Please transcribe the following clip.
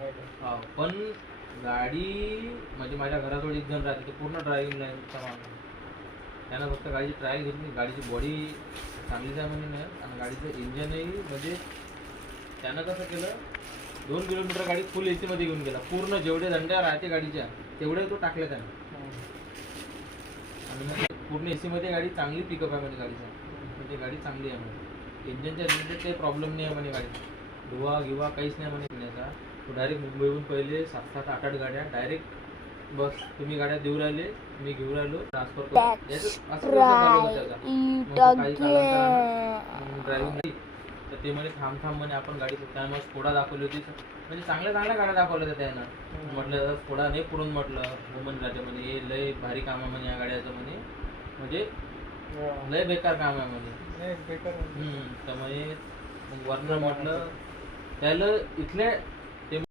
हा पण गाडी म्हणजे माझ्या घराजवळ एक जण राहते, ते पूर्ण ड्रायव्हिंग लाईनचा माणूस. त्यानं फक्त गाडीची ट्रायल घेतली, गाडीची बॉडी चांगलीच आहे म्हणे नाही, आणि गाडीचं इंजनही म्हणजे त्यानं कसं केलं, 2 किलोमीटर गाडी फुल AC मध्ये घेऊन गेला. पूर्ण जेवढे दंड्या राहते गाडीच्या तेवढे तो टाकले त्यानं. आणि म्हणजे पूर्ण AC मध्ये गाडी चांगली पिकअप आहे म्हणजे गाडीचा, म्हणजे गाडी चांगली आहे म्हणजे इंजनच्या रिलेटेड काही प्रॉब्लेम नाही आहे म्हणे गाडी. धुवा गिवा काहीच नाही म्हणे पुण्याचा. तो डायरेक्ट मुंबईहून पहिले 7-7, 8-8 गाड्या डायरेक्ट बस तुम्ही गाड्या देऊ राहिले, मी घेऊन राहिलो, ट्रान्सफर करू, असं काही ड्रायव्हिंग. तर ते म्हणे थांब म्हणे आपण गाडी, त्यामुळे स्कोडा दाखवली होती, म्हणजे चांगल्या गाड्या दाखवल्या होत्या त्यानं. म्हटलं स्कोडा नाही पुरून, म्हटलं वुमन राजा म्हणे हे लय भारी काम आहे म्हणे या गाड्याचं म्हणे, म्हणजे लय बेकार काम आहे म्हणे. तर म्हणे मग वरनं म्हटलं त्याला इथल्या